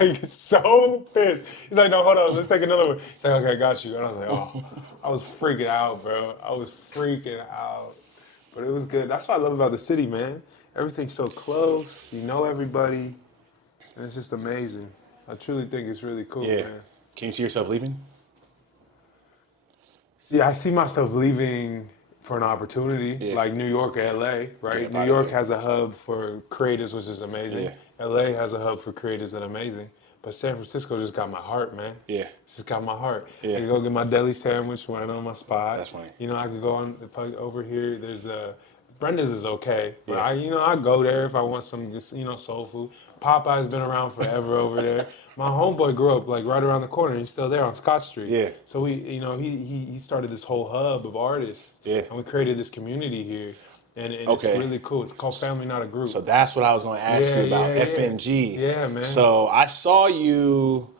like so pissed. He's like, no, hold on, let's take another one. He's like, okay, I got you. And I was like, oh, I was freaking out, bro. I was freaking out. But it was good. That's what I love about the city, man. Everything's so close. You know everybody. And it's just amazing. I truly think it's really cool, man. Can you see yourself leaving? See, I see myself leaving for an opportunity, like New York or LA, right? New York has a hub for creatives, which is amazing. LA has a hub for creatives that are amazing. But San Francisco just got my heart, man. Yeah. It's just got my heart. Yeah. I can go get my deli sandwich when I know my spot. That's funny. You know, I could go on, if I, over here, there's Brenda's is okay. But I go there if I want some, soul food. Popeye's been around forever over there. My homeboy grew up like right around the corner. He's still there on Scott Street. Yeah. So he started this whole hub of artists. Yeah. And we created this community here. And it's really cool. It's called Family Not a Group. So that's what I was going to ask you about, FNG. Yeah, man. So I saw you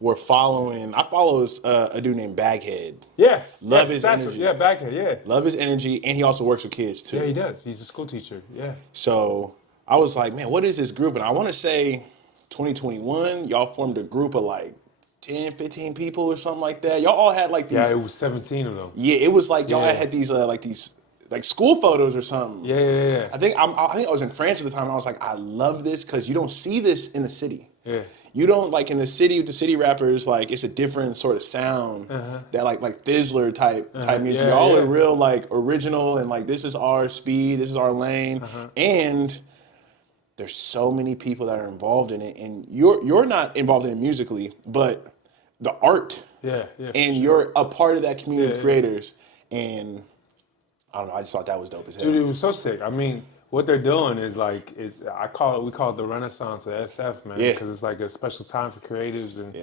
were following, I follow a dude named Baghead. Yeah. Love his energy. Yeah, Baghead, yeah. Love his energy, and he also works with kids too. Yeah, he does. He's a school teacher, yeah. So I was like, man, what is this group? And I want to say 2021, y'all formed a group of like 10, 15 people or something like that. Y'all all had like these. Yeah, it was 17 of them. Yeah, it was like y'all had these like school photos or something. Yeah. I think I was in France at the time, and I was like, I love this because you don't see this in the city. Yeah. You don't, like in the city with the city rappers, like it's a different sort of sound that like Thizzler type music. Y'all are real like original and like this is our speed, this is our lane, and there's so many people that are involved in it, and you're not involved in it musically, but the art. And you're a part of that community of creators, and I don't know. I just thought that was dope as hell. Dude, it was so sick. I mean, what they're doing is we call it the Renaissance of SF, man. Because it's like a special time for creatives and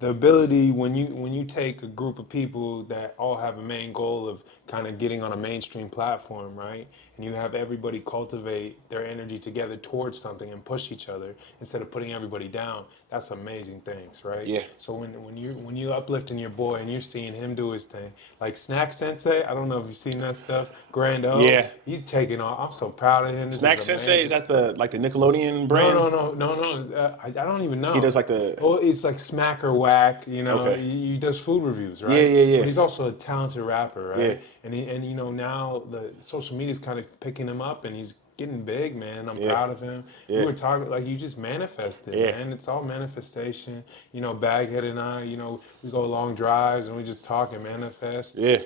the ability when you take a group of people that all have a main goal of kind of getting on a mainstream platform, right? And you have everybody cultivate their energy together towards something and push each other instead of putting everybody down. That's amazing things, right? Yeah. So when you uplifting your boy and you're seeing him do his thing, like Snack Sensei, I don't know if you've seen that stuff. Grand O, he's taking off. I'm so proud of him. Snack Sensei, is that the Nickelodeon brand? No. I don't even know. He does like the. Oh, it's like Smack or Whack. You know, he does food reviews, right? Yeah. But he's also a talented rapper, right? Yeah. And now the social media is kind of picking him up, and he's getting big, man. I'm proud of him. We were talking, like, you just manifested, man. It's all manifestation. You know, Baghead and I, we go long drives and we just talk and manifest. Yeah.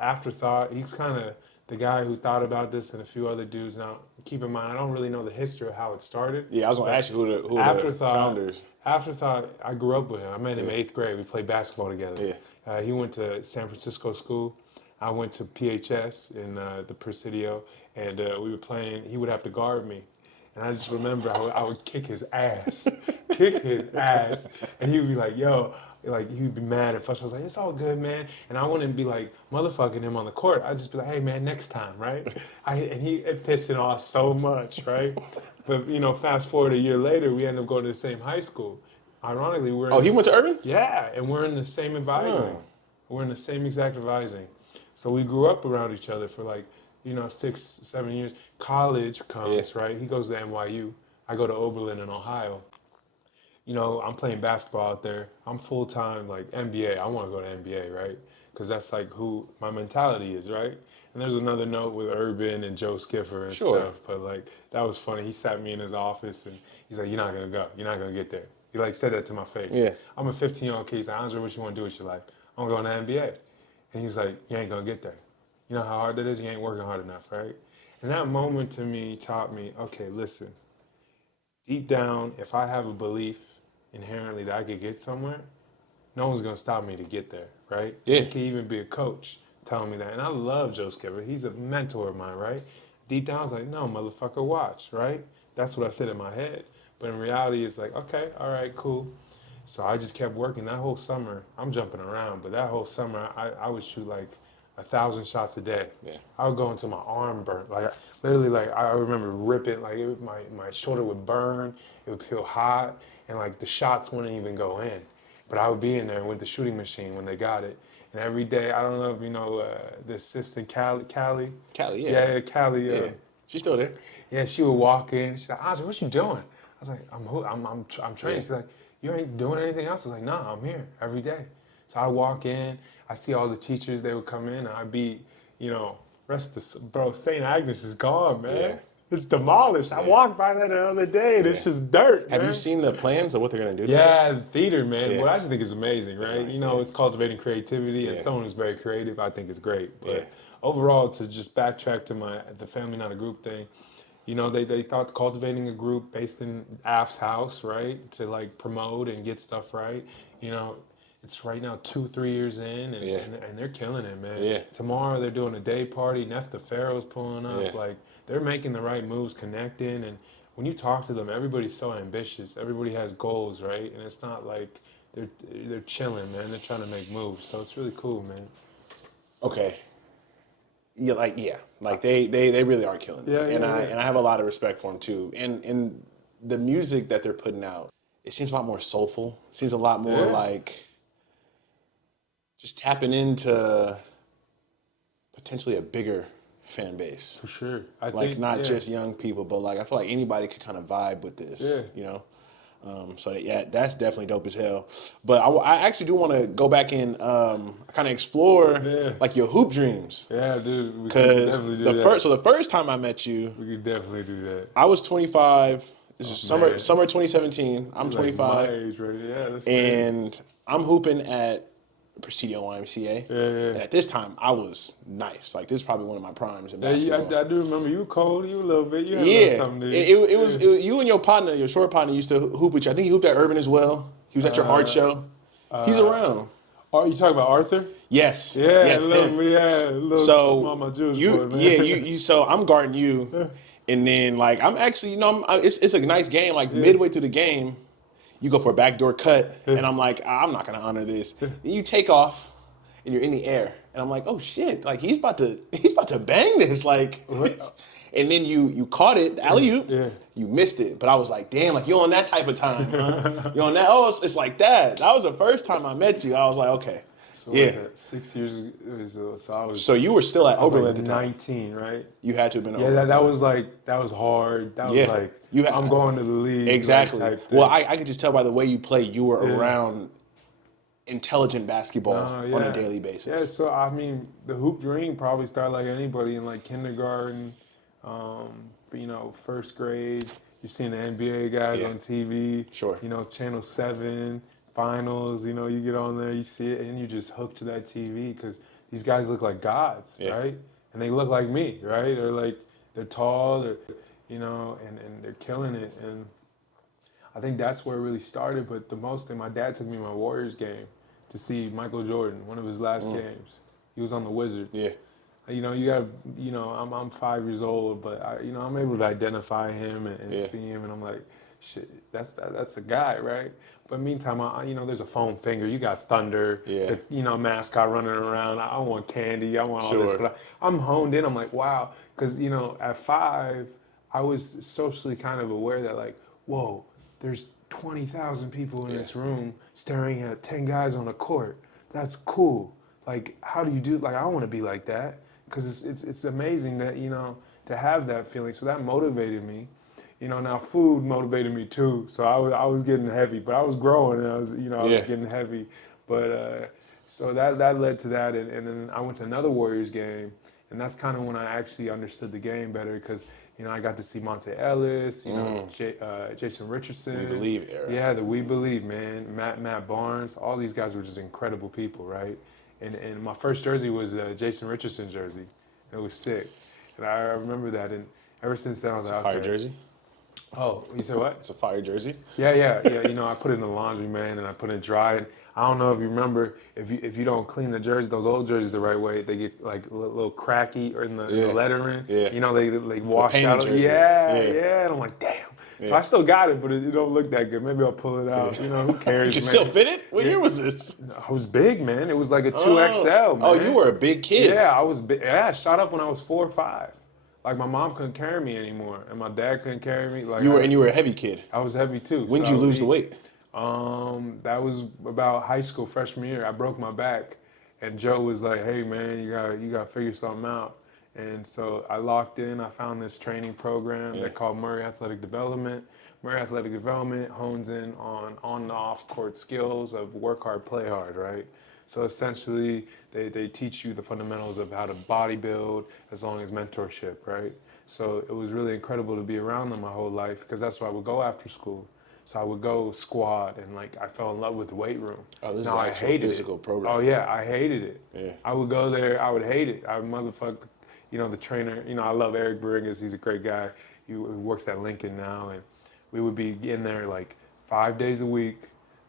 Afterthought, he's kind of the guy who thought about this and a few other dudes. Now, keep in mind, I don't really know the history of how it started. Yeah, I was going to ask you who the founders. Afterthought, I grew up with him. I met him in 8th grade. We played basketball together. Yeah. He went to San Francisco school. I went to PHS in the Presidio, and we were playing. He would have to guard me. And I just remember I would kick his ass, and he would be like, yo, like he would be mad at first. I was like, it's all good, man. And I wouldn't be like motherfucking him on the court. I'd just be like, hey, man, next time, right? It pissed him off so much, right? But, fast forward a year later, we ended up going to the same high school. Ironically, he went to Urban? Yeah, and we're in the same advising. We're in the same exact advising. So we grew up around each other for 6, 7 years. College comes, right? He goes to NYU. I go to Oberlin in Ohio. I'm playing basketball out there. I'm full-time, NBA. I want to go to NBA, right? Because that's, who my mentality is, right? And there's another note with Urban and Joe Skiffer and stuff. But, that was funny. He sat me in his office, and he's like, you're not going to go. You're not going to get there. He, said that to my face. Yeah. I'm a 15-year-old kid. He's like, Andre, what you want to do with your life? I'm going to NBA. And he's like, you ain't going to get there. You know how hard that is? You ain't working hard enough, right? And that moment to me taught me, okay, listen, deep down, if I have a belief inherently that I could get somewhere, no one's going to stop me to get there, right? Yeah. It could even be a coach telling me that. And I love Joe Skipper. He's a mentor of mine, right? Deep down, I was like, no, motherfucker, watch, right? That's what I said in my head. But in reality, it's like, okay, all right, cool. So I just kept working that whole summer. I'm jumping around, but that whole summer, I would shoot 1,000 shots a day. Yeah. I would go until my arm burnt. I remember ripping, my shoulder would burn, it would feel hot, and the shots wouldn't even go in. But I would be in there with the shooting machine when they got it. And every day, I don't know if you know the assistant Callie. Callie, yeah. Yeah, Callie. Yeah. She's still there. Yeah, she would walk in. She's like, Andre, what you doing? I was like, I'm training. She's like, you ain't doing anything else? I was like, nah, I'm here every day. So I walk in, I see all the teachers, they would come in, and I'd be, bro, St. Agnes is gone, man. Yeah. It's demolished. I walked by that the other day, and it's just dirt, Have man. you seen the plans of what they're going to do? Yeah, the theater, man. Yeah. Well, I just think it's amazing, right? Nice, It's cultivating creativity, and Yeah. someone who's very creative, I think it's great. But Yeah. overall, to just backtrack to the family, not a group thing, they thought cultivating a group based in Af's house, right, to like promote and get stuff right. It's right now 2-3 years in, and they're killing it, man. Yeah. Tomorrow they're doing a day party. Nef Pharaoh's pulling up. Yeah. Like they're making the right moves, connecting, and when you talk to them, everybody's so ambitious. Everybody has goals, right? And it's not like they're chilling, man. They're trying to make moves. So it's really cool, man. Okay. Yeah, like they really are killing it. Yeah, I have a lot of respect for them too. And the music that they're putting out, it seems a lot more soulful. It seems a lot more like just tapping into potentially a bigger fan base. For sure. I Like think, not just young people, but like I feel like anybody could kind of vibe with this. Yeah. That's definitely dope as hell. But I actually do want to go back and kind of explore like your hoop dreams. Yeah, dude. We could Because definitely do that. the first time I met you, We could definitely do that. I was 25. This is summer man. 2017. I'm Like 25, my age, right? Yeah, that's and I'm hooping at Presidio YMCA. Yeah. And at this time, I was nice. Like this is probably one of my primes in Yeah, basketball. I do remember you were cold. You a little bit. You had a Yeah, little something to you. it was you and your partner, your short partner, used to hoop with you. I think he hooped at Urban as well. He was at your art show. He's around. Oh, you talking about Arthur? Yes. Yeah, Yes, him. little So Mama Jewish you, boy, man. you. So I'm guarding you, and then like I'm actually, it's a nice game. Like midway through the game, you go for a backdoor cut, and I'm like, I'm not gonna honor this. Then you take off, and you're in the air, and I'm like, oh shit, like he's about to bang this, like. And then you caught it, alley oop. Yeah. You missed it, but I was like, damn, like you're on that type of time, huh? You're on that. Oh, it's like that. That was the first time I met you. I was like, okay. So what was that, 6 years ago? So I was. So you were still at I was Oberlin like at the time. 19, right? You had to have been. Yeah, Oberlin. that was hard. That was like I'm going to the league. Exactly. Like, type thing. Well, I could just tell by the way you play, you were around intelligent basketball on a daily basis. Yeah, so I mean, the hoop dream probably started like anybody in like kindergarten, first grade. You're seeing the NBA guys on TV. Sure. Channel 7, finals, you get on there, you see it, and you just hook to that TV because these guys look like gods, right? And they look like me, right? They're tall, and they're killing it. And I think that's where it really started. But the most thing, my dad took me to my Warriors game to see Michael Jordan, one of his last games. He was on the Wizards. Yeah. I'm 5 years old, but I'm able to identify him and see him, and I'm like, shit, that's the guy, right? But meantime, there's a foam finger. You got Thunder, the mascot running around. I want candy. I want all this. But I'm honed in. I'm like, wow, because at 5, I was socially kind of aware that like, whoa, there's 20,000 people in this room staring at 10 guys on a court. That's cool. Like, how do you do? Like, I want to be like that. Because it's amazing that, to have that feeling. So that motivated me. Now food motivated me too. So I was getting heavy, but I was growing and I was getting heavy. But so that led to that. And then I went to another Warriors game. And that's kind of when I actually understood the game better because, I got to see Monte Ellis, Jason Richardson. We Believe era. Yeah, the We Believe, man. Matt Barnes. All these guys were just incredible people, right? And my first jersey was a Jason Richardson jersey. It was sick. And I remember that. And ever since then, I was like, Fire jersey? Oh, you said what? It's a fire jersey? Yeah. I put it in the laundry, man, and I put it dry. And I don't know if you remember, if you don't clean the jerseys, those old jerseys the right way, they get like a little cracky or in the lettering. Yeah. They wash out. Yeah. And I'm like, damn. So I still got it, but it don't look that good. Maybe I'll pull it out. Who cares, You man? still fit it? What year was this? I was big, man. It was like a 2XL, man. Oh, you were a big kid. Yeah, I was big. Yeah, I shot up when I was 4 or 5. Like, my mom couldn't carry me anymore, and my dad couldn't carry me. Like, you were a heavy kid. I was heavy, too. When did you lose the weight? That was about high school, freshman year. I broke my back, and Joe was like, hey, man, you gotta figure something out. And so I locked in. I found this training program they call Murray Athletic Development. Murray Athletic Development hones in on and off court skills of work hard, play hard, right? So essentially, they teach you the fundamentals of how to bodybuild as long as mentorship, right? So it was really incredible to be around them my whole life because that's why I would go after school. So I would go squat and like I fell in love with the weight room. Oh, this now, is actual physical program. Oh yeah, I hated it. Yeah. I would go there, I would hate it. I would motherfuck, the trainer. I love Eric Bringas. He's a great guy. He works at Lincoln now, and we would be in there like 5 days a week,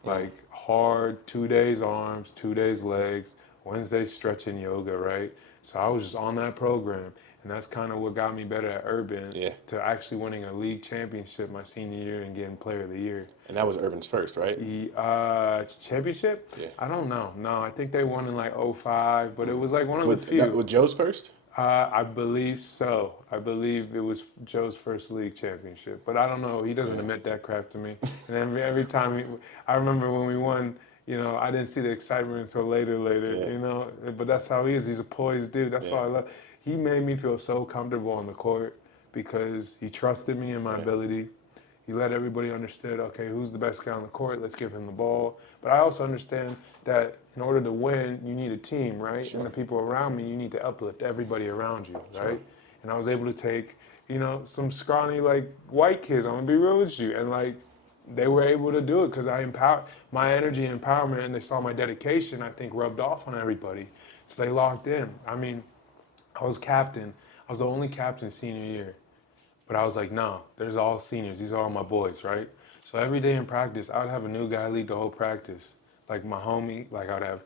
like hard, 2 days arms, 2 days legs, Wednesday stretching yoga, right? So I was just on that program. And that's kind of what got me better at Urban to actually winning a league championship my senior year and getting player of the year. And that was Urban's first, right? Championship? Yeah. I don't know. No, I think they won in like 05, but it was like one of the few. Was Joe's first? I believe so. I believe it was Joe's first league championship. But I don't know. He doesn't admit that crap to me. And then every time, I remember when we won, I didn't see the excitement until later, But that's how he is. He's a poised dude. That's all I love. He made me feel so comfortable on the court because he trusted me and my ability. He let everybody understand, okay, who's the best guy on the court? Let's give him the ball. But I also understand that in order to win, you need a team, right? Sure. And the people around me, you need to uplift everybody around you, right? Sure. And I was able to take, some scrawny, like, white kids, I'm going to be real with you, and, like, they were able to do it because I empowered my energy and empowerment, and they saw my dedication, I think, rubbed off on everybody. So they locked in. I mean, I was captain. I was the only captain senior year. But I was like, no, there's all seniors. These are all my boys, right? So every day in practice, I would have a new guy lead the whole practice. Like my homie, like I would have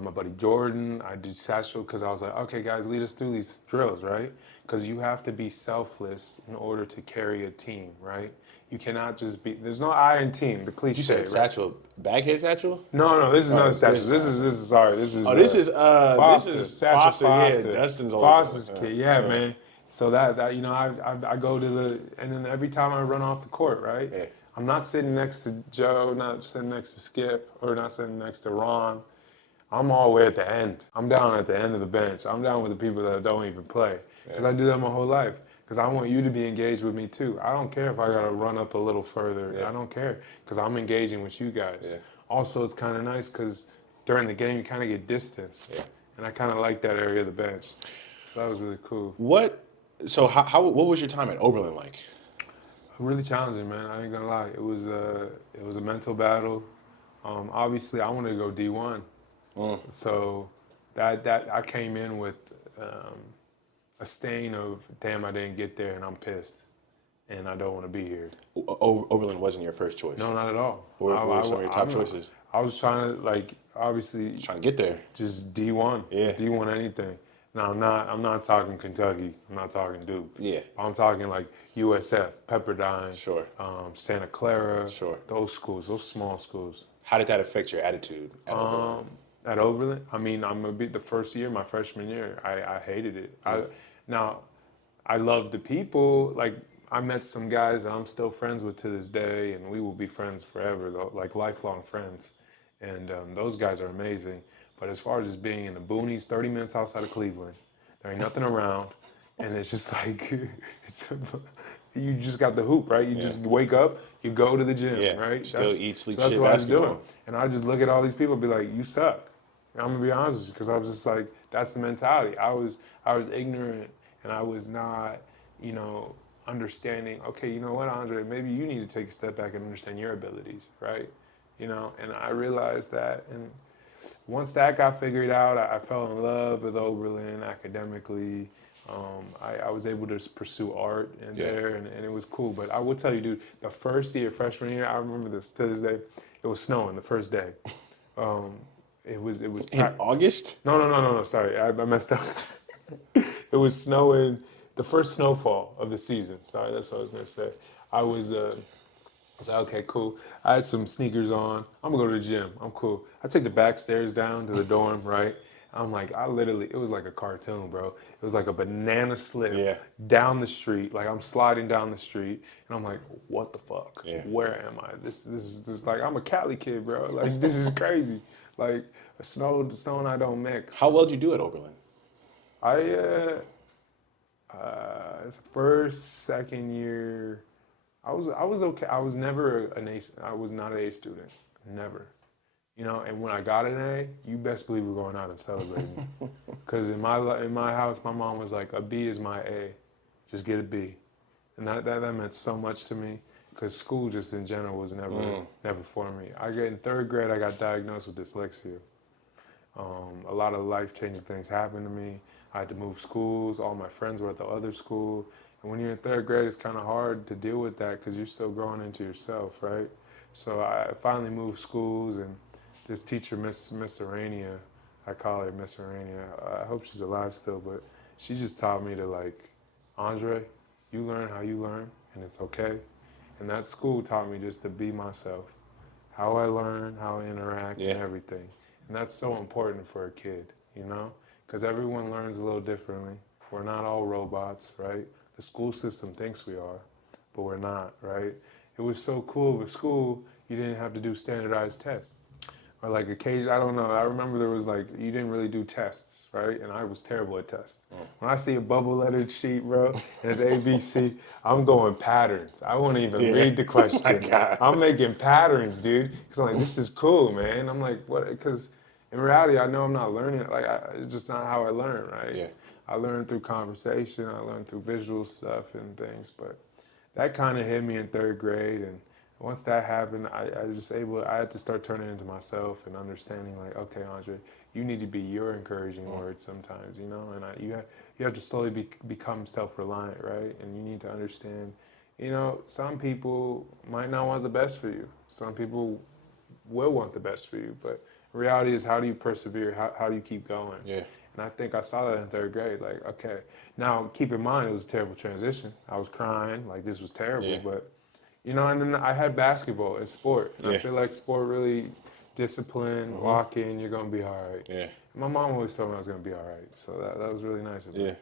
my buddy Jordan. I'd do Satchel because I was like, okay, guys, lead us through these drills, right? Because you have to be selfless in order to carry a team, right? You cannot just be, there's no I in team, the cliche. You said right? Satchel, baghead Satchel? No, this is not Satchel. This is Foster. Satchel Yeah, Dustin's old Foster's kid, man. So that I go to and then every time I run off the court, right? Yeah. I'm not sitting next to Joe, not sitting next to Skip, or not sitting next to Ron. I'm all the way at the end. I'm down at the end of the bench. I'm down with the people that don't even play. Because I do that my whole life. Because I want you to be engaged with me too. I don't care if I got to run up a little further. Yeah. I don't care. Because I'm engaging with you guys. Yeah. Also, it's kind of nice because during the game, you kind of get distance. Yeah. And I kind of like that area of the bench. So that was really cool. What was your time at Oberlin like? Really challenging, man. I ain't gonna lie. It was a mental battle. Obviously, I wanted to go D1. So that I came in with a stain of, damn, I didn't get there and I'm pissed and I don't want to be here. Oberlin wasn't your first choice? No, not at all. What were some of your top choices? I was trying to, obviously. Trying to get there. Just D1. Yeah. D1 anything. Now, I'm not talking Kentucky. I'm not talking Duke. Yeah. I'm talking like USF, Pepperdine. Sure. Santa Clara. Sure. Those schools, those small schools. How did that affect your attitude at Oberlin? At Oberlin, I mean, I'm gonna be the first year, my freshman year. I hated it. Now, I love the people. Like, I met some guys that I'm still friends with to this day, and we will be friends forever, though, like lifelong friends. And those guys are amazing. But as far as just being in the boonies, 30 minutes outside of Cleveland, there ain't nothing around, and it's just like, you just got the hoop, right? You just wake up, you go to the gym, right? Still eat, sleep, that's shit, what basketball. I was doing. And I just look at all these people and be like, you suck. And I'm gonna be honest with you, because I was just like, that's the mentality. I was ignorant, and I was not, understanding, okay, you know what, Andre, maybe you need to take a step back and understand your abilities, right? And I realized that, and once that got figured out, I fell in love with Oberlin academically. I was able to pursue art there, and it was cool. But I will tell you, dude, the first year, freshman year, I remember this to this day. It was snowing the first day. It was in August? No. Sorry, I messed up. It was snowing the first snowfall of the season. Sorry, that's what I was gonna say. I was okay, cool. I had some sneakers on. I'm gonna go to the gym. I'm cool. I take the back stairs down to the dorm, right? I'm like, it was like a cartoon, bro. It was like a banana slip down the street. Like, I'm sliding down the street, and I'm like, what the fuck? Yeah. Where am I? This is like, I'm a Cali kid, bro. Like, this is crazy. Like, snow and I don't mix. How well did you do at Oberlin? I First, second year, I was okay. I was never an A. I was not an A student, never. You know, and when I got an A, you best believe we're going out and celebrating. Because in my house, my mom was like, a B is my A, just get a B, and that meant so much to me. Because school, just in general, was never for me. In third grade, I got diagnosed with dyslexia. A lot of life-changing things happened to me. I had to move schools. All my friends were at the other school. And when you're in third grade, it's kind of hard to deal with that because you're still growing into yourself, right? So I finally moved schools, and this teacher, Miss Arania, I call her Miss Arania. I hope she's alive still, but she just taught me to, like, Andre, you learn how you learn, and it's okay. And that school taught me just to be myself, how I learn, how I interact, and everything. And that's so important for a kid, you know? Because everyone learns a little differently. We're not all robots, right? The school system thinks we are, but we're not, right? It was so cool with school, you didn't have to do standardized tests. Or like occasionally, I don't know, I remember there was like, you didn't really do tests, right? And I was terrible at tests. When I see a bubble lettered sheet, bro, and it's ABC, I'm going patterns. I won't even read the question. I'm making patterns, dude. Because I'm like, this is cool, man. I'm like, what? Because in reality, I know I'm not learning it. Like, it's just not how I learn, right? Yeah. I learn through conversation. I learn through visual stuff and things. But that kind of hit me in third grade. And once that happened, I had to start turning into myself and understanding, like, okay, Andre, you need to be your encouraging words sometimes, you know? And you have to slowly become self-reliant, right? And you need to understand, you know, some people might not want the best for you. Some people will want the best for you. But the reality is, how do you persevere? How do you keep going? Yeah. And I think I saw that in third grade. Like, okay. Now, keep in mind, it was a terrible transition. I was crying. Like, this was terrible. But, you know, and then I had basketball and sport. And I feel like sport really discipline, lock in, you're going to be all right. Yeah. And my mom always told me I was going to be all right. So that was really nice of her. Yeah.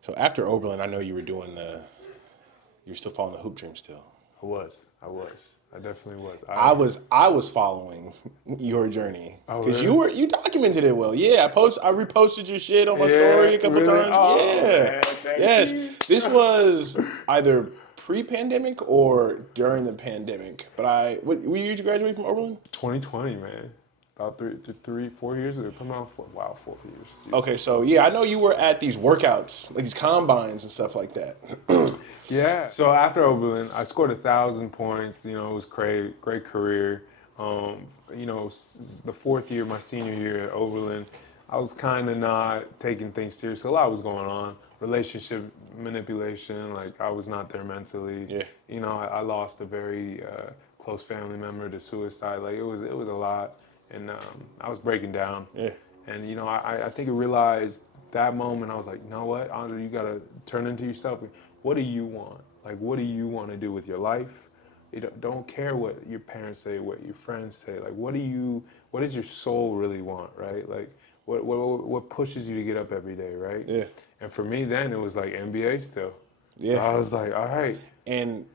So after Oberlin, I know you were doing you were still following the hoop dream still. I was. I definitely was. I was following your journey because really? you documented it well. Yeah, I reposted your shit on my story a couple times. Oh, yeah, yes. This was either pre-pandemic or during the pandemic. But what year did you graduate from Oberlin? 2020, man. About 4 years ago. Come out 4 years. Jeez. Okay, so yeah, I know you were at these workouts, like these combines and stuff like that. Yeah. So after Oberlin, I scored 1,000 points. You know, it was great career. You know, the fourth year, my senior year at Oberlin, I was kind of not taking things seriously. A lot was going on. Relationship manipulation, like I was not there mentally. Yeah. You know, I lost a very close family member to suicide. Like it was a lot, and I was breaking down. Yeah. And you know, I think I realized that moment. I was like, you know what, Andre, you gotta turn into yourself. What do you want? Like, what do you want to do with your life? You don't care what your parents say, what your friends say. Like, what does your soul really want, right? Like, what pushes you to get up every day, right? Yeah. And for me then, it was like NBA still. Yeah. So I was like, all right. And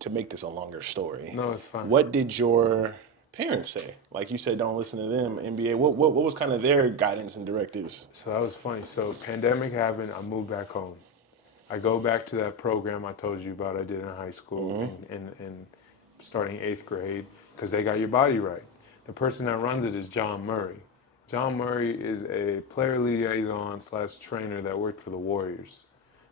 to make this a longer story. No, it's fine. What did your parents say? Like you said, don't listen to them, NBA. What was kind of their guidance and directives? So that was funny. So pandemic happened, I moved back home. I go back to that program I told you about I did in high school and starting 8th grade because they got your body right. The person that runs it is John Murray. John Murray is a player liaison / trainer that worked for the Warriors.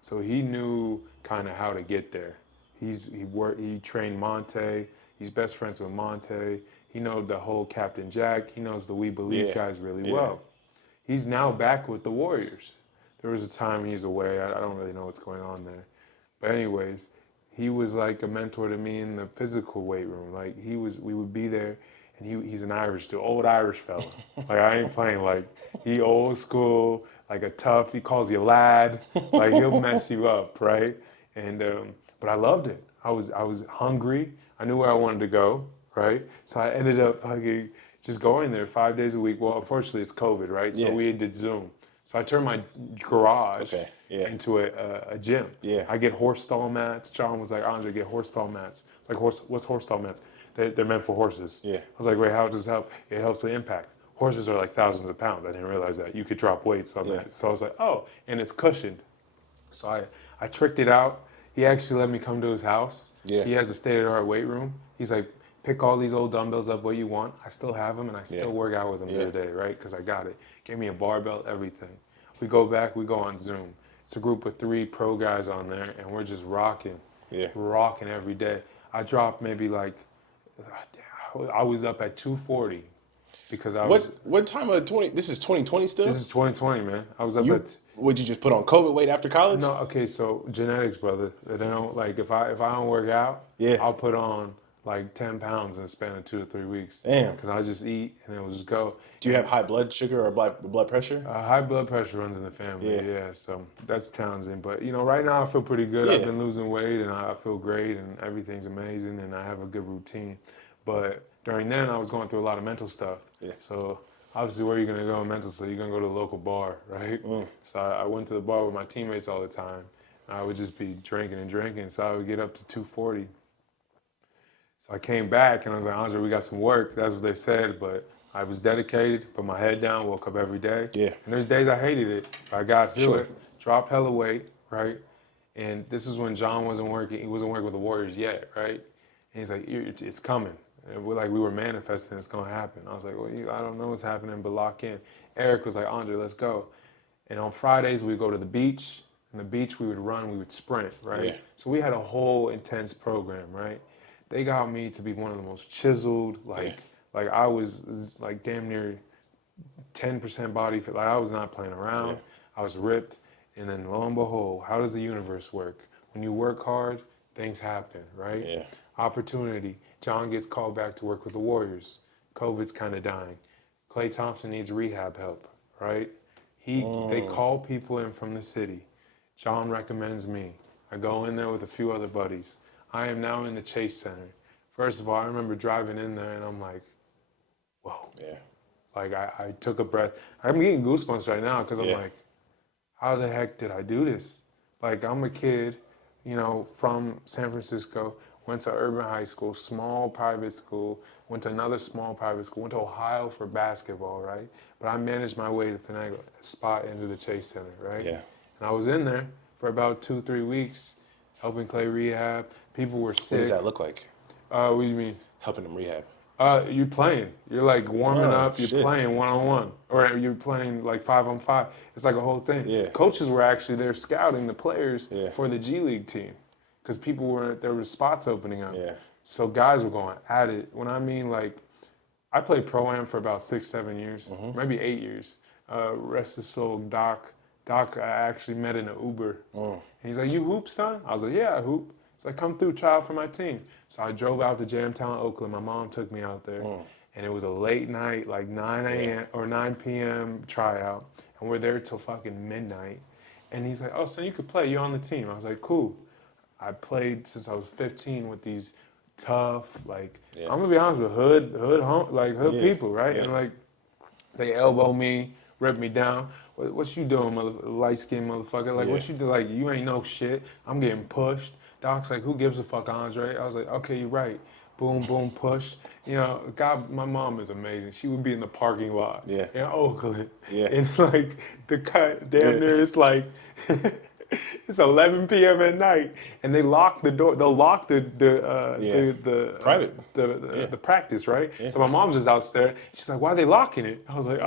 So he knew kind of how to get there. He trained Monte. He's best friends with Monte. He knows the whole Captain Jack. He knows the We Believe guys really well. He's now back with the Warriors. There was a time he was away. I don't really know what's going on there. But anyways, he was like a mentor to me in the physical weight room. Like we would be there, and he's an Irish dude, old Irish fella. Like I ain't playing, like he old school, like a tough, he calls you lad. Like he'll mess you up, right? And but I loved it. I was hungry. I knew where I wanted to go, right? So I ended up just going there 5 days a week. Well, unfortunately it's COVID, right? So we did Zoom. So I turned my garage into a gym. Yeah. I get horse stall mats. John was like, Andre, get horse stall mats. It's like, what's horse stall mats? They're meant for horses. Yeah. I was like, wait, how does this help? It helps with impact. Horses are like thousands of pounds. I didn't realize that. You could drop weights on that. So I was like, oh, and it's cushioned. So I tricked it out. He actually let me come to his house. Yeah. He has a state-of-the-art weight room. He's like, pick all these old dumbbells up what you want. I still have them, and I still work out with them the other day, right? Because I got it. Gave me a barbell, everything. We go back, we go on Zoom. It's a group of 3 pro guys on there, and we're just rocking. Yeah. Rocking every day. I dropped maybe like, I was up at 240 because I was. What time of 20? This is 2020 still? This is 2020, man. I was up at. Would you just put on COVID weight after college? No, okay, so genetics, brother. They don't like if I don't work out, I'll put on like 10 pounds in the span of 2 to 3 weeks. Damn. Because I just eat and it will just go. Do you have high blood sugar or blood pressure? High blood pressure runs in the family, yeah. So that's challenging. But, you know, right now I feel pretty good. I've been losing weight and I feel great and everything's amazing and I have a good routine. But during then, I was going through a lot of mental stuff. Yeah. So obviously, where are you going to go in mental stuff? You're going to go to the local bar, right? So I went to the bar with my teammates all the time. I would just be drinking and drinking. So I would get up to 240. So I came back and I was like, Andre, we got some work. That's what they said. But I was dedicated, put my head down, woke up every day. Yeah. And there's days I hated it. I got through it, dropped hella weight, right? And this is when John wasn't working. He wasn't working with the Warriors yet, right? And he's like, it's coming. And we were manifesting it's going to happen. I was like, well, I don't know what's happening, but lock in. Eric was like, Andre, let's go. And on Fridays, we'd go to the beach. And the beach, we would run, we would sprint, right? Yeah. So we had a whole intense program, right? They got me to be one of the most chiseled, like I was like damn near 10% body fit. Like I was not playing around. I was ripped. And then lo and behold, how does the universe work? When you work hard, things happen, right? Yeah. Opportunity. John gets called back to work with the Warriors. COVID's kind of dying. Klay Thompson needs rehab help, right? They call people in from the city. John recommends me. I go in there with a few other buddies. I am now in the Chase Center. First of all, I remember driving in there and I'm like, whoa. Yeah. Like I took a breath. I'm getting goosebumps right now because I'm like, how the heck did I do this? Like I'm a kid, you know, from San Francisco, went to urban high school, small private school, went to another small private school, went to Ohio for basketball, right? But I managed my way to finagle a spot into the Chase Center, right? Yeah. And I was in there for about 2-3 weeks, helping Klay rehab. People were sick. What does that look like? What do you mean? Helping them rehab. You're playing. You're like warming up. You're playing 1-on-1, or you're playing like 5-on-5. It's like a whole thing. Yeah. Coaches were actually there scouting the players for the G League team because there were spots opening up. Yeah. So guys were going at it. When I mean like, I played Pro-Am for about 6-7 years, maybe 8 years. Rest his soul, Doc. Doc, I actually met in an Uber. And he's like, you hoop, son? I was like, yeah, I hoop. He's like, come through, try out for my team. So I drove out to Jamtown, Oakland. My mom took me out there. And it was a late night, like 9 a.m. or 9 p.m. tryout. And we're there till fucking midnight. And he's like, oh, son, you could play. You're on the team. I was like, cool. I played since I was 15 with these tough, like, I'm going to be honest with hood people, right? Yeah. And like, they elbow me, rip me down. What you doing, light-skinned motherfucker? Like, what you do? Like, you ain't no shit. I'm getting pushed. Doc's like, who gives a fuck, Andre? I was like, okay, you're right. Boom, boom, push. You know, God, my mom is amazing. She would be in the parking lot in Oakland. Yeah. And like, the cut damn near, it's like, it's 11 p.m. at night, and they lock the door. They'll lock the practice, right? Yeah. So my mom's just out there. She's like, "Why are they locking it?" I was like,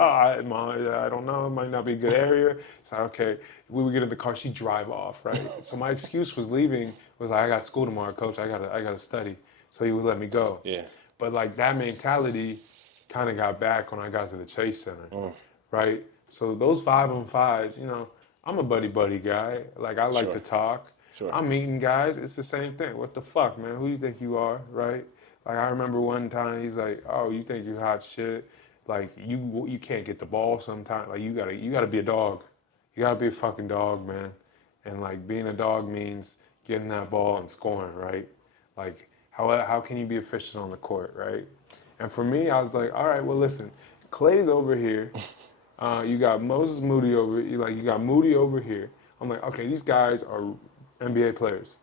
Mom, I don't know. It might not be a good area." She's like, "Okay." We would get in the car. She'd drive off, right? So my excuse was leaving was like, "I got school tomorrow, Coach. I gotta study." So he would let me go. Yeah. But like that mentality kind of got back when I got to the Chase Center, right? So those 5-on-5s, you know. I'm a buddy guy. Like, I like to talk. Sure. I'm meeting guys. It's the same thing. What the fuck, man? Who you think you are, right? Like, I remember one time he's like, oh, you think you hot shit? Like, you can't get the ball sometimes. Like, you gotta be a dog. You gotta be a fucking dog, man. And, like, being a dog means getting that ball and scoring, right? Like, how can you be efficient on the court, right? And for me, I was like, all right, well, listen, Klay's over here. You got Moses Moody over, you got Moody over here. I'm like, okay, these guys are NBA players.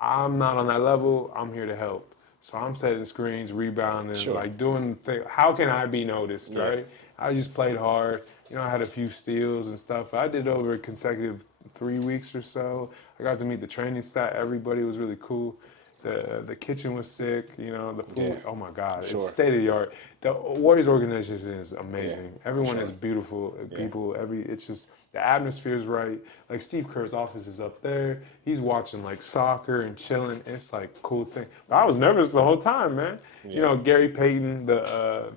I'm not on that level. I'm here to help. So I'm setting screens, rebounding, like doing things. How can I be noticed, right? I just played hard. You know, I had a few steals and stuff, but I did over a consecutive 3 weeks or so. I got to meet the training staff. Everybody was really cool. The kitchen was sick, you know, the food, oh my God, it's state of the art. The Warriors organization is amazing. Everyone is beautiful people. It's just, the atmosphere is right. Like Steve Kerr's office is up there. He's watching like soccer and chilling. It's like a cool thing. But I was nervous the whole time, man. You know, Gary Payton, the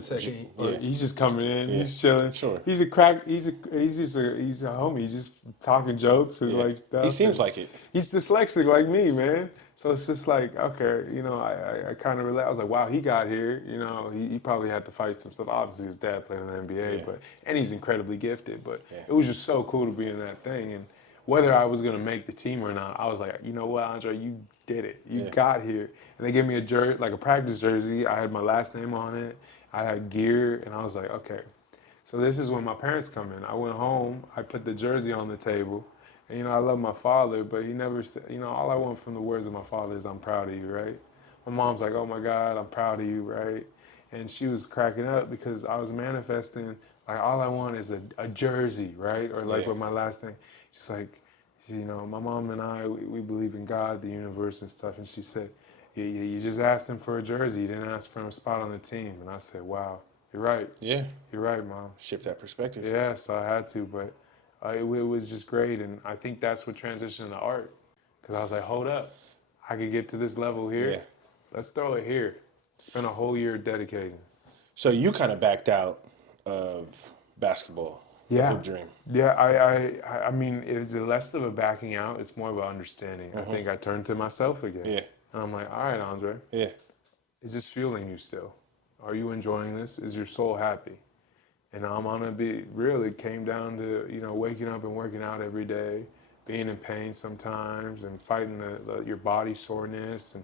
second, he's just coming in. He's chilling. Sure. He's a crack. He's a homie. He's just talking jokes and like stuff. He seems like it. He's dyslexic like me, man. So it's just like, okay, you know, I kind of relaxed. I was like, wow, he got here. You know, he probably had to fight some stuff. Obviously, his dad played in the NBA, and he's incredibly gifted. But it was just so cool to be in that thing. And whether I was gonna make the team or not, I was like, you know what, Andre, you did it. You got here. And they gave me a jersey, like a practice jersey. I had my last name on it. I had gear, and I was like, okay. So this is when my parents come in. I went home. I put the jersey on the table. And, you know, I love my father, but he never said, you know, all I want from the words of my father is, I'm proud of you, right? My mom's like, oh my God, I'm proud of you, right? And she was cracking up because I was manifesting, like, all I want is a jersey, right? Or like with my last name. She's like, you know, my mom and I, we believe in God, the universe and stuff. And she said, you just asked him for a jersey. You didn't ask for a spot on the team. And I said, wow, you're right. Yeah. You're right, Mom. Shift that perspective. Yeah, so I had to, but it was just great, and I think that's what transitioned to art. Because I was like, hold up, I could get to this level here. Yeah. Let's throw it here. Spent a whole year dedicating. So you kind of backed out of basketball. Yeah. The dream. Yeah, I mean, it's less of a backing out. It's more of an understanding. I think I turned to myself again. Yeah. And I'm like, all right, Andre. Yeah. Is this fueling you still? Are you enjoying this? Is your soul happy? And I'm gonna be real. It came down to, you know, waking up and working out every day, being in pain sometimes, and fighting your body soreness and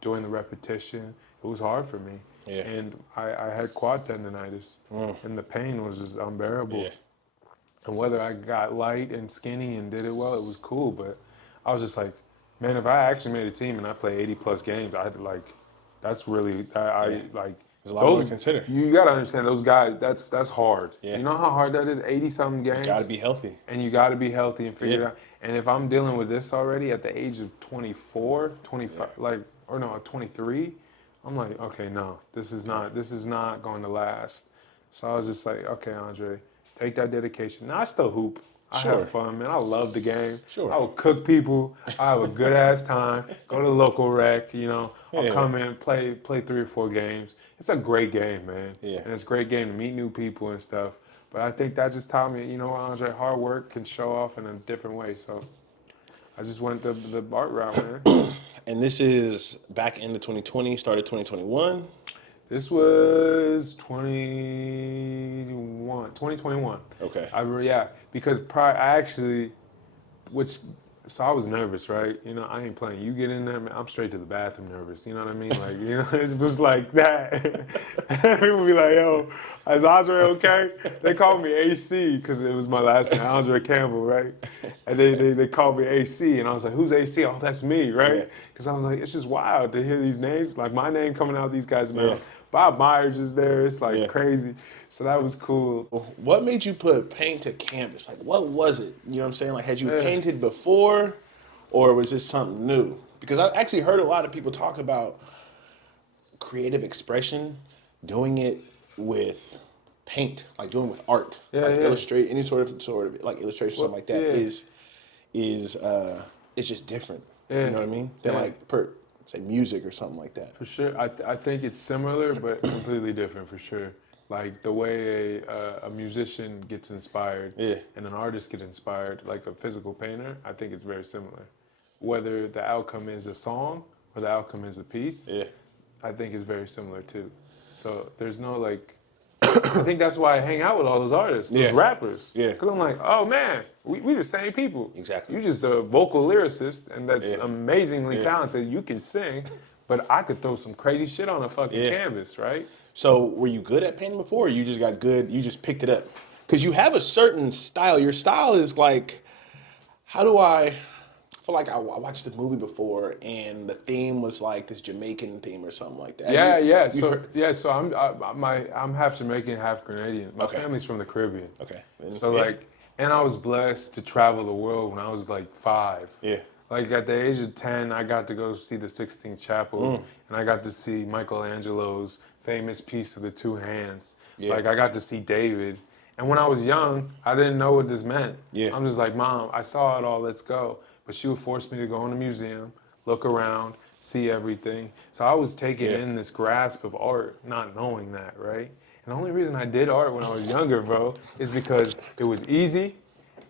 doing the repetition. It was hard for me. Yeah. And I had quad tendonitis, and the pain was just unbearable. Yeah. And whether I got light and skinny and did it well, it was cool. But I was just like, man, if I actually made a team and I play 80 plus games, I had to like, that's really like. There's a lot to consider. You got to understand those guys. That's hard. Yeah. You know how hard that is? 80-something games. You got to be healthy. And you got to be healthy and figure it out. And if I'm dealing with this already at the age of 24, 25, or no, 23, I'm like, okay, no, this is not going to last. So I was just like, okay, Andre, take that dedication. Now I still hoop. I have fun, man. I love the game. Sure. I will cook people. I have a good ass time. Go to the local rec, you know. I'll come in, play 3 or 4 games. It's a great game, man. Yeah. And it's a great game to meet new people and stuff. But I think that just taught me, you know, Andre, hard work can show off in a different way. So I just went the art route, man. And this is back into 2020, started 2021. This was 2021. Okay. Because so I was nervous, right? You know, I ain't playing. You get in there, man, I'm straight to the bathroom nervous. You know what I mean? Like, you know, it was like that. People be like, yo, is Andre okay? They called me AC because it was my last name, Andre Campbell, right? And they called me AC, and I was like, who's AC? Oh, that's me, right? Because I was like, it's just wild to hear these names, like my name coming out these guys' mouth. Bob Myers is there. It's like crazy. So that was cool. What made you put paint to canvas? Like, what was it? You know what I'm saying? Like, had you painted before, or was this something new? Because I actually heard a lot of people talk about creative expression, doing it with paint, like doing it with art, illustrate any sort of like illustration, something like that is it's just different. You know what I mean? Than like say music or something like that. For sure. I think it's similar, but completely different for sure. Like the way a musician gets inspired and an artist gets inspired, like a physical painter, I think it's very similar. Whether the outcome is a song or the outcome is a piece, I think it's very similar too. So there's no like, I think that's why I hang out with all those artists, those rappers. Yeah. Because I'm like, oh man, we the same people. Exactly. You just a vocal lyricist, and that's amazingly talented. You can sing, but I could throw some crazy shit on a fucking canvas, right? So were you good at painting before, or you just got good, you just picked it up? Because you have a certain style. Your style is like, how do I feel like I watched the movie before, and the theme was like this Jamaican theme or something like that. Yeah. So I'm half Jamaican, half Grenadian. My family's from the Caribbean. Okay. So like, and I was blessed to travel the world when I was like 5. Yeah. Like at the age of 10, I got to go see the Sixtine Chapel, and I got to see Michelangelo's famous piece of the two hands. Yeah. Like I got to see David. And when I was young, I didn't know what this meant. Yeah. I'm just like, Mom, I saw it all, let's go. But she would force me to go in the museum, look around, see everything. So I was taking in this grasp of art, not knowing that, right? And the only reason I did art when I was younger, bro, is because it was easy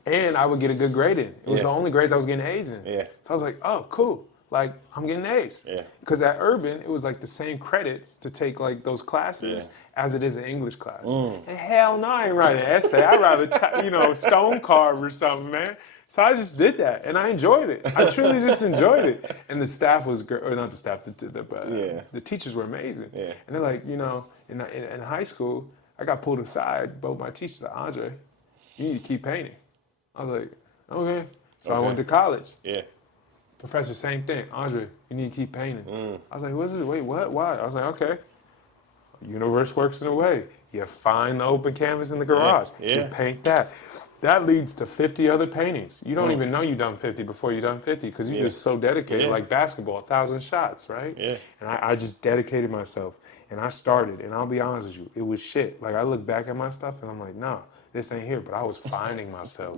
and I would get a good grade in. It was the only grades I was getting A's in. Yeah. So I was like, oh, cool. Like, I'm getting A's. Yeah. Because at Urban, it was like the same credits to take like those classes as it is an English class. And hell no, I ain't writing an essay. I'd rather, stone carve or something, man. So I just did that, and I enjoyed it. I truly just enjoyed it. And the staff was great, or not the staff, the teachers were amazing. Yeah. And they're like, in high school, I got pulled aside, both my teachers like, Andre, you need to keep painting. I was like, okay. So I went to college. Yeah. Professor, same thing. Andre, you need to keep painting. I was like, what is it? Wait, what? Why? I was like, okay. Universe works in a way. You find the open canvas in the garage. You paint that. That leads to 50 other paintings. You don't even know you've done 50 before you've done 50 because you're just so dedicated, like basketball, 1,000 shots, right? Yeah. And I just dedicated myself. And I started, and I'll be honest with you, it was shit. Like, I look back at my stuff, and I'm like, no, this ain't here. But I was finding myself.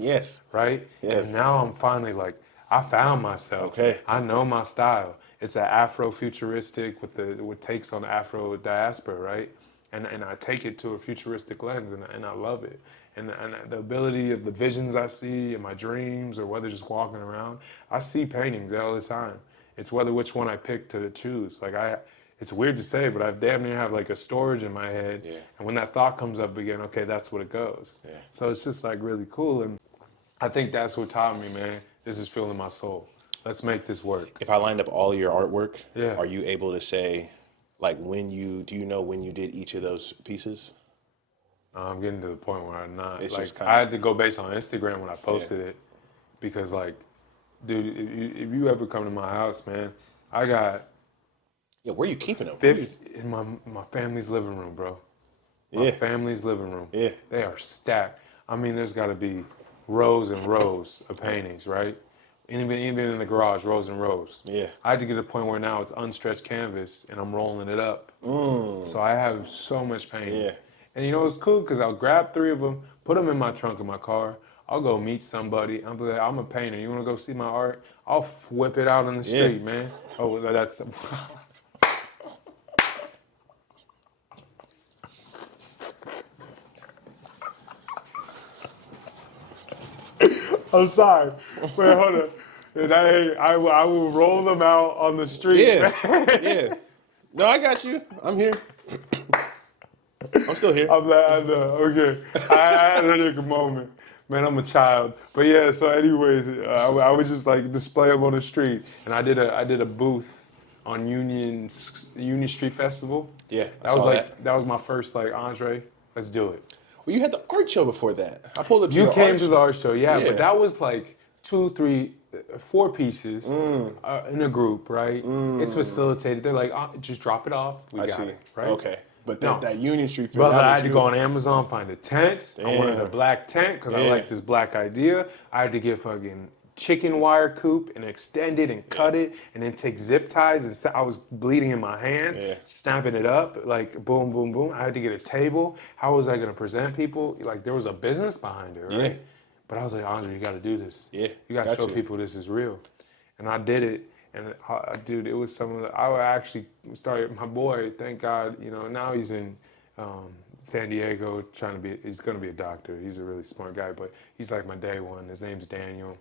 Right? Yes. And now I'm finally like, I found myself. Okay. I know my style. It's an Afro-futuristic with takes on Afro diaspora, right? And I take it to a futuristic lens, and I love it. And the ability of the visions I see in my dreams, or whether just walking around, I see paintings all the time. It's whether which one I pick to choose. Like it's weird to say, but I damn near have like a storage in my head. Yeah. And when that thought comes up again, okay, that's what it goes. Yeah. So it's just like really cool. And I think that's what taught me, man. This is feeling my soul. Let's make this work. If I lined up all your artwork, are you able to say, like, do you know when you did each of those pieces? I'm getting to the point where I'm not. It's like, just I had to go based on Instagram when I posted it, because, like, dude, if you ever come to my house, man, I got. Yeah, where are you keeping them? In my family's living room, bro. My family's living room. Yeah, they are stacked. I mean, there's got to be rows and rows of paintings, right? Even in the garage, rows and rows. Yeah. I had to get to the point where now it's unstretched canvas and I'm rolling it up. So I have so much painting. Yeah. And you know, it's cool because I'll grab 3 of them, put them in my trunk of my car. I'll go meet somebody. I'm like, I'm a painter. You want to go see my art? I'll whip it out on the street, man. Oh, that's... I'm sorry. Wait, hold on. I will roll them out on the street. Yeah. No, I got you. I'm here. I'm still here. I know. Okay. I had a moment. Man, I'm a child. But yeah, so anyways, I would just like display them on the street. And I did a booth on Union Street Festival. Yeah. That was my first like, Andre, let's do it. Well, you had the art show before that. I pulled up to You came to the art show, but that was like 2, 3, 4 pieces in a group, right? It's facilitated. They're like, just drop it off. We got it, right? Okay. But that Union Street Festival. Brother, I had to go on Amazon, find a tent. Damn. I wanted a black tent because I like this black idea. I had to get fucking chicken wire coop and extend it and cut it and then take zip ties. And I was bleeding in my hands, snapping it up, like boom, boom, boom. I had to get a table. How was I going to present people? Like there was a business behind it, right? Yeah. But I was like, Andre, you got to do this. Yeah, you got to show people this is real. And I did it. And dude, it was I actually started, my boy, thank God, now he's in San Diego he's going to be a doctor. He's a really smart guy, but he's like my day one. His name's Daniel.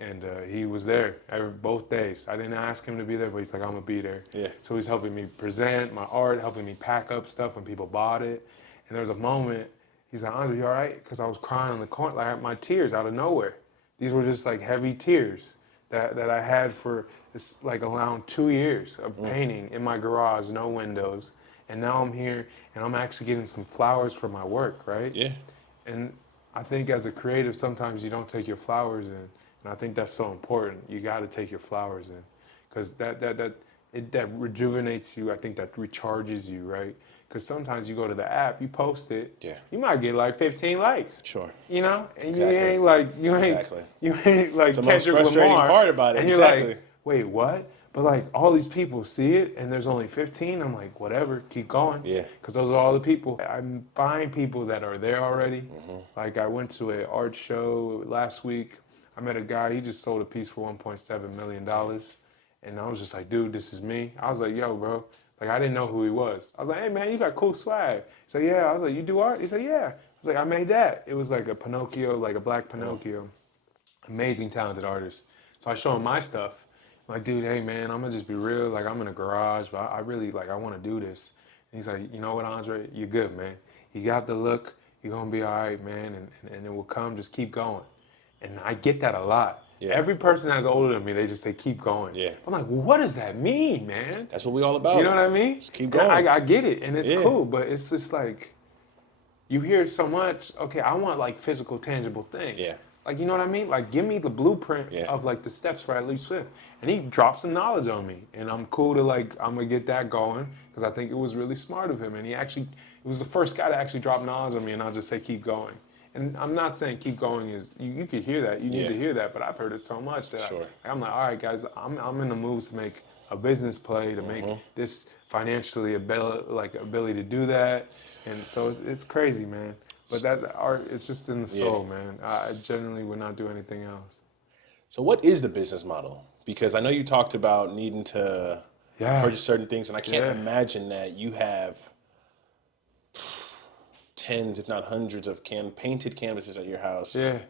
And he was there both days. I didn't ask him to be there, but he's like, I'm going to be there. Yeah. So he's helping me present my art, helping me pack up stuff when people bought it. And there was a moment, he's like, Andre, you all right? Because I was crying in the corner, like my tears out of nowhere. These were just like heavy tears that I had for like around 2 years of painting in my garage, no windows. And now I'm here and I'm actually getting some flowers for my work, right? Yeah. And I think as a creative, sometimes you don't take your flowers and And I think that's so important. You got to take your flowers in, because that rejuvenates you. I think that recharges you, right? Because sometimes you go to the app, you post it, you might get like 15 likes. Sure. You know, and Exactly. you ain't like It's the most Kendrick frustrating Lamar, part about it. and you're like, wait, what? But like all these people see it, and there's only 15. I'm like, whatever, keep going. Yeah. Because those are all the people. I find people that are there already. Like I went to an art show last week. I met a guy. He just sold a piece for $1.7 million, and I was just like, dude, this is me. I was like, yo, bro. Like I didn't know who he was. I was like, hey man, you got cool swag. He said, yeah. I was like, you do art? He said, yeah. I was like, I made that. It was like a Pinocchio, like a black Pinocchio. Amazing, talented artist. So I show him my stuff. I'm like, dude, hey man, I'm gonna just be real. Like I'm in a garage, but I really I want to do this. And he's like, you know what, Andre? You're good, man. You got the look. You're gonna be all right, man, and it will come. Just keep going. And I get that a lot. Yeah. Every person that's older than me, they just say, keep going. Yeah. I'm like, well, what does that mean, man? That's what we all about. You know what I mean? Just keep going. I get it, and it's cool, but it's just like, you hear it so much, okay, I want like physical, tangible things. Yeah. Like, you know what I mean? Like, give me the blueprint of like the steps for At Least Swift. And he dropped some knowledge on me, and I'm cool to like, I'm gonna get that going, because I think it was really smart of him. And he was the first guy to actually drop knowledge on me, and I'll just say, keep going. And I'm not saying keep going is, you could hear that, you need to hear that, but I've heard it so much that I'm like, all right, guys, I'm in the mood to make a business play, to make this financially ability to do that. And so it's crazy, man. But that art, it's just in the soul, man. I genuinely would not do anything else. So what is the business model? Because I know you talked about needing to purchase certain things, and I can't imagine that you have tens, if not hundreds, of painted canvases at your house. Yeah.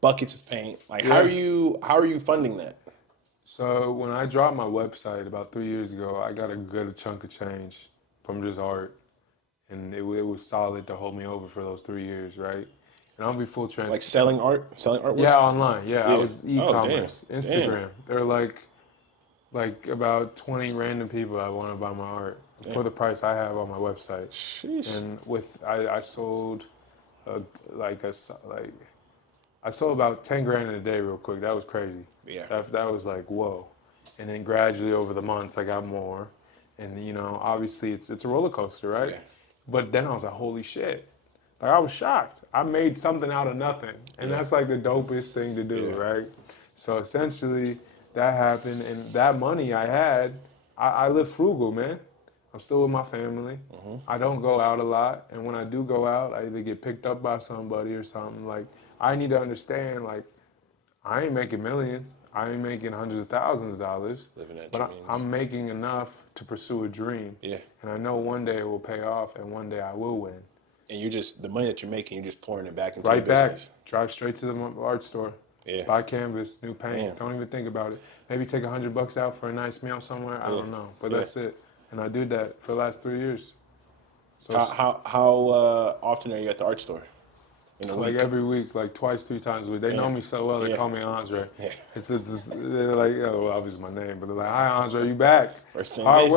Buckets of paint. Like, how are you funding that? So when I dropped my website about 3 years ago, I got a good chunk of change from just art. And it was solid to hold me over for those 3 years, right? And I'll be full transparent. Like selling artwork? Yeah, online. Yeah, I was e-commerce, Instagram. There were like about 20 random people that want to buy my art for the price I have on my website. Sheesh. And I sold I sold about 10 grand in a day real quick. That was crazy. Yeah. That was like, whoa. And then gradually over the months I got more. And you know, obviously it's a roller coaster, right? Yeah. But then I was like, holy shit. Like I was shocked. I made something out of nothing. And that's like the dopest thing to do, right? So essentially that happened, and that money I had, I live frugal, man. I'm still with my family. I don't go out a lot. And when I do go out, I either get picked up by somebody or something. Like, I need to understand, like, I ain't making millions. I ain't making hundreds of thousands of dollars. But I'm making enough to pursue a dream. Yeah. And I know one day it will pay off, and one day I will win. And you're just, the money that you're making, you're just pouring it back into your business. Right back. Drive straight to the art store. Yeah. Buy canvas, new paint. Don't even think about it. Maybe take $100 out for a nice meal somewhere. I don't know. But that's it. And I do that for the last 3 years. So how often are you at the art store? In a week? Like every week, like twice, 3 times a week. They know me so well, they call me Andre. Yeah. They're like, oh, well, obviously my name, but they're like, hi, Andre, you back? Hard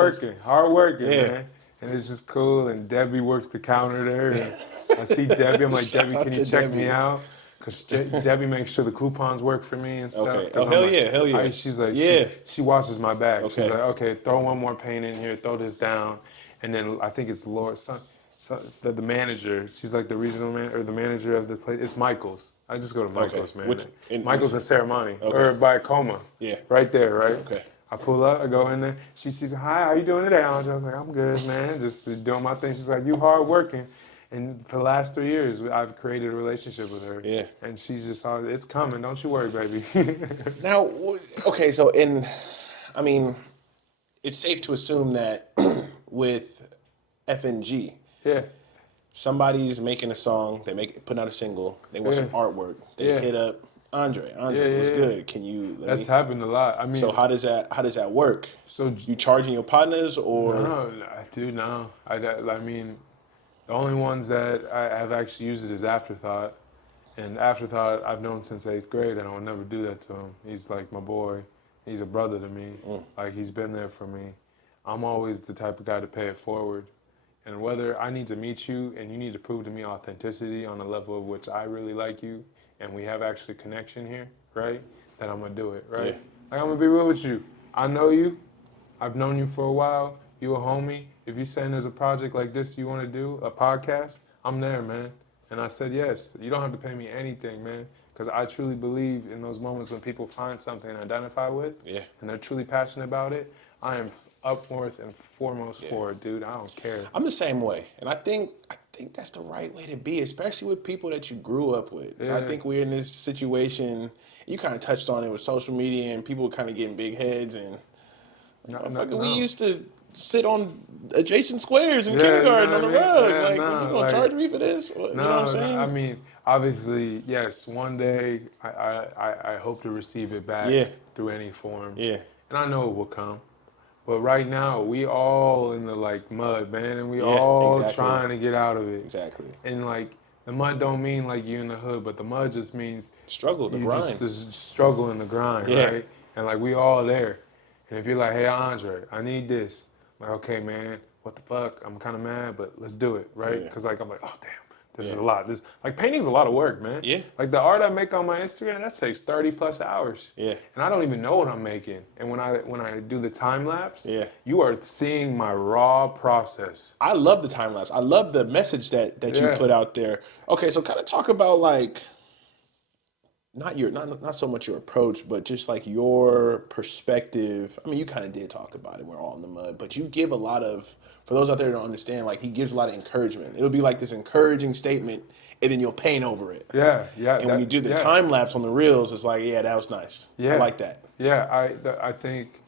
working, man. And it's just cool, and Debbie works the counter there. And I see Debbie, I'm like, Debbie, can you check me out? Because Debbie makes sure the coupons work for me and stuff. Okay. Oh, hell yeah. She's like, she watches my back. Okay. She's like, okay, throw one more paint in here, throw this down. And then I think it's Laura, the manager. She's like the regional manager, or the manager of the place. It's Michael's. I just go to Michael's, man. Michael's in Ceremony, or by Coma. Yeah. Right there, right? Okay. I pull up, I go in there. She sees, hi, how you doing today, Andre? I was like, I'm good, man. Just doing my thing. She's like, you hard working. And for the last 3 years, I've created a relationship with her. Yeah. And she's just, it's coming. Don't you worry, baby. Now, okay, so it's safe to assume that with FNG, somebody's making a song, putting out a single, they want some artwork, they hit up Andre, what's good? Can you? That's happened a lot. I mean, so how does that work? So you charging your partners or? No. I mean, the only ones that I have actually used it is Afterthought, and Afterthought I've known since 8th grade, and I would never do that to him. He's like my boy. He's a brother to me. Like, he's been there for me. I'm always the type of guy to pay it forward. And whether I need to meet you and you need to prove to me authenticity on a level of which I really like you, and we have actually connection here, right? that I'm gonna do it, right? Yeah. Like I'm gonna be real with you. I know you. I've known you for a while. You a homie. If you're saying there's a project like this you want to do, a podcast, I'm there, man. And I said yes. You don't have to pay me anything, man, because I truly believe in those moments when people find something to identify with, and they're truly passionate about it. I am up north and foremost for it, dude. I don't care. I'm the same way, and I think that's the right way to be, especially with people that you grew up with. Yeah. I think we're in this situation. You kind of touched on it with social media and people kind of getting big heads, and we used to sit on adjacent squares in kindergarten on the rug. Yeah, like, you gonna charge me for this? You know what I'm saying? I mean, obviously, yes. One day, I hope to receive it back through any form. Yeah. And I know it will come. But right now, we all in the like mud, man, and we all trying to get out of it. Exactly. And like the mud don't mean like you in the hood, but the mud just means struggle, the grind. Just struggle in the grind, right? And like we all there. And if you're like, hey Andre, I need this. I'm like, okay, man, what the fuck? I'm kind of mad, but let's do it, right? Because like I'm like, oh damn. This is a lot. This like painting's a lot of work, man. Yeah. Like the art I make on my Instagram, that takes 30 plus hours. Yeah. And I don't even know what I'm making. And when I do the time lapse, yeah, you are seeing my raw process. I love the time lapse. I love the message that you put out there. Okay, so kind of talk about like not so much your approach, but just like your perspective. I mean, you kind of did talk about it. We're all in the mud, but you give a lot of, for those out there who don't understand, like he gives a lot of encouragement. It'll be like this encouraging statement, and then you'll paint over it. Yeah. And when you do the time lapse on the reels, it's like, yeah, that was nice. I like that. Yeah, I think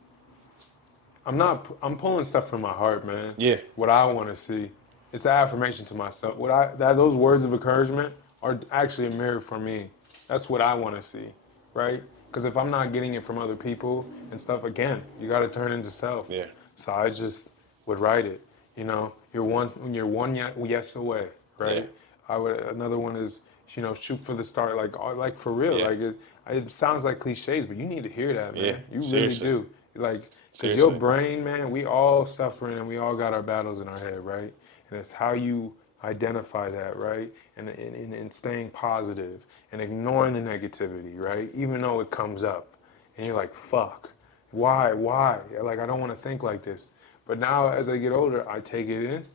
I'm pulling stuff from my heart, man. Yeah. What I want to see, it's an affirmation to myself. Those words of encouragement are actually a mirror for me. That's what I want to see, right? Because if I'm not getting it from other people and stuff, again, you got to turn into self. Yeah. So I just would write it. You know, you're one yes away, right? Yeah. Another one is, you know, shoot for the start, like for real. Yeah. Like it sounds like cliches, but you need to hear that, man. Yeah. You Seriously. really do. Like, because your brain, man, we all suffering and we all got our battles in our head, right? And it's how you identify that, right? And staying positive and ignoring the negativity, right? Even though it comes up and you're like, fuck, why? Like, I don't want to think like this. But now as I get older, I take it in.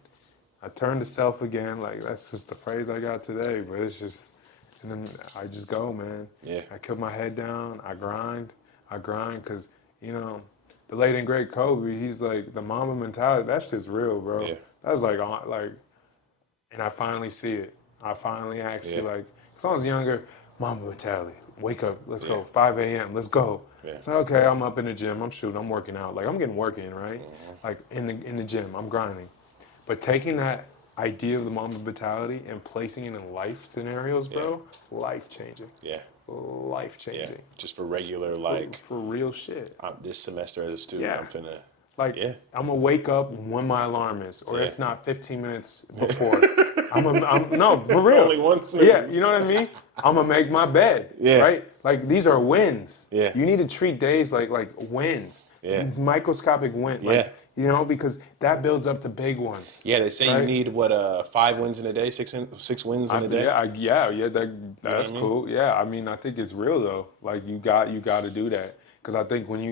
I turn to self again. Like, that's just the phrase I got today, but it's just, and then I just go, man. Yeah. I keep my head down. I grind because, you know, the late and great Kobe, he's like, the Mamba mentality, that shit's real, bro. Yeah. That's like, and I finally see it. I finally actually because I was younger, Mamba mentality. Wake up, let's go, 5 a.m., let's go. Yeah. So, okay, I'm up in the gym, I'm shooting, I'm working out. Like, I'm getting work in, right? Mm-hmm. Like, in the gym, I'm grinding. But taking that idea of the Mamba mentality and placing it in life scenarios, bro, life-changing. Yeah. Life-changing. Yeah. Just for regular, For real shit. This semester as a student, I'm finna... Like, I'm going to wake up when my alarm is, or if not, 15 minutes before. No, for real. Only once. Yeah, you know what I mean? I'm going to make my bed, right? Like, these are wins. Yeah. You need to treat days like wins. Yeah. Microscopic wins. Like, you know, because that builds up to big ones. Yeah, they say you need, 5 wins in a day, six wins in a day? That's cool. Yeah, I mean, I think it's real, though. Like, you got to do that. Because I think when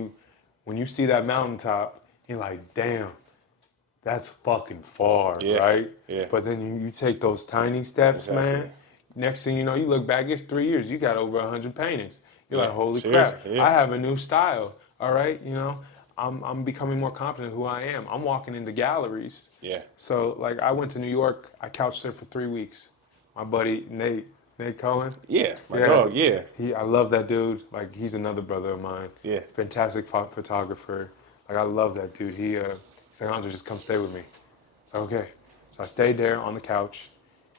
you see that mountaintop, you're like, damn, that's fucking far, right? Yeah. But then you take those tiny steps, man. Next thing you know, you look back, it's 3 years. You got over 100 paintings. You're like, holy crap, I have a new style, all right? You know, I'm becoming more confident who I am. I'm walking into galleries. Yeah. So, like, I went to New York. I couch surfed for 3 weeks. My buddy, Nate Cohen. Yeah, my dog, I love that dude. Like, he's another brother of mine. Yeah. Fantastic photographer. Like, I love that dude. He's like, Andre, just come stay with me. It's like, okay. So I stayed there on the couch,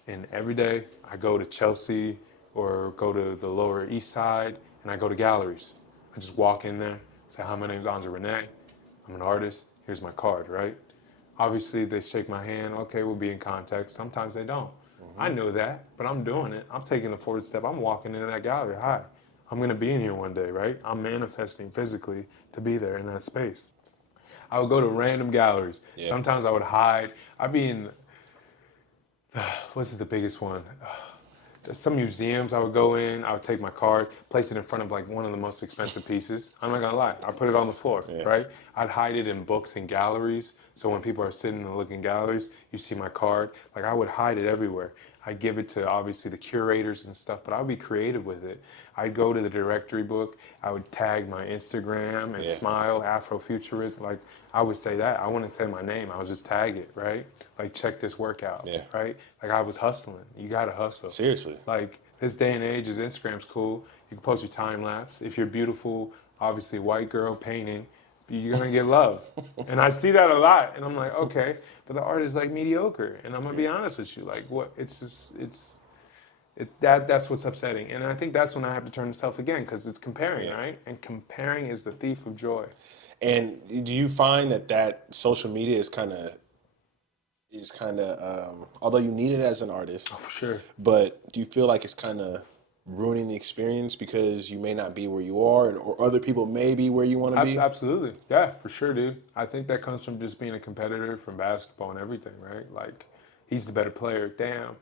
and every day I go to Chelsea or go to the Lower East Side, and I go to galleries. I just walk in there, say, hi, my name's Andre Renee. I'm an artist. Here's my card, right? Obviously, they shake my hand. Okay, we'll be in contact. Sometimes they don't. I know that, but I'm doing it. I'm taking the forward step. I'm walking into that gallery. Hi, I'm going to be in here one day, right? I'm manifesting physically to be there in that space. I would go to random galleries. Yeah. Sometimes I would hide. I'd be in, what's the biggest one? some museums I would go in, I would take my card, place it in front of like one of the most expensive pieces. I'm not gonna lie, I put it on the floor, right? I'd hide it in books and galleries, so when people are sitting and looking galleries, you see my card. Like I would hide it everywhere. I'd give it to obviously the curators and stuff, but I would be creative with it. I'd go to the directory book, I would tag my Instagram and smile, Afrofuturist, like I would say that. I wouldn't say my name, I would just tag it, right? Like check this workout, right? Like I was hustling. You gotta hustle. Seriously. Like this day and age, is Instagram's cool. You can post your time lapse. If you're beautiful, obviously white girl painting, you're gonna get love. And I see that a lot. And I'm like, okay, but the art is like mediocre. And I'm gonna be honest with you. Like what it's that's what's upsetting. And I think that's when I have to turn to self again, because it's comparing, right? And comparing is the thief of joy. And do you find that social media is kind of although you need it as an artist, Oh, for sure. but do you feel like it's kind of ruining the experience because you may not be where you are, or other people may be where you want to be? Absolutely. Yeah, for sure, dude. I think that comes from just being a competitor from basketball and everything, right? Like, he's the better player, damn.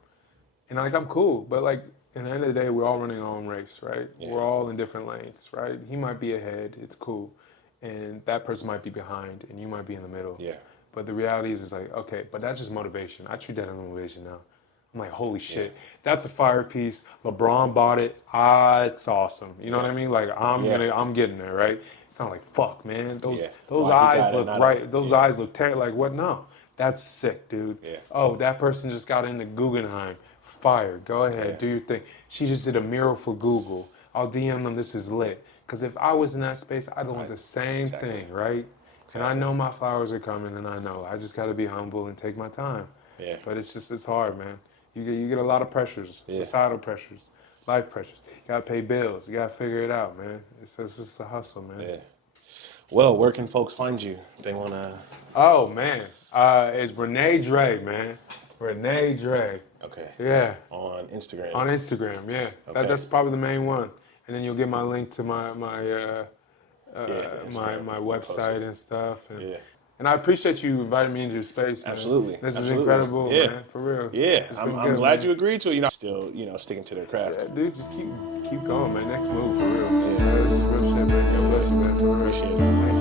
And like, I'm cool, but like, in the end of the day, we're all running our own race, right? Yeah. We're all in different lanes, right? He might be ahead, it's cool. And that person might be behind, and you might be in the middle. Yeah. But the reality is like, okay, but that's just motivation. I treat that as motivation now. I'm like, holy shit, that's a fire piece. LeBron bought it. It's awesome. You know what I mean? Like, I'm getting there, right? It's not like, fuck, man. Those eyes look right. Those eyes look terrible. Like, what? No, that's sick, dude. Yeah. Oh, that person just got into Guggenheim. Fire. Go ahead, do your thing. She just did a mural for Google. I'll DM them. This is lit. Because if I was in that space, I'd want the same thing, right? And I know my flowers are coming, and I know I just got to be humble and take my time. Yeah. But it's hard, man. You get a lot of pressures, societal pressures, life pressures. You got to pay bills. You got to figure it out, man. It's just a hustle, man. Yeah. Well, where can folks find you? They want to... Oh, man. It's Renee Dre, man. Renee Dre. Okay. Yeah. On Instagram. On Instagram, yeah. Okay. That's probably the main one. And then you'll get my link to my website and stuff. And I appreciate you inviting me into your space, man. Absolutely. This is incredible, man, for real. Yeah, I'm glad you agreed to it. You know, still, sticking to their craft. Yeah, dude, just keep going, man. Next move, for real. Yeah, this is real shit, man. God bless you, man. Appreciate it.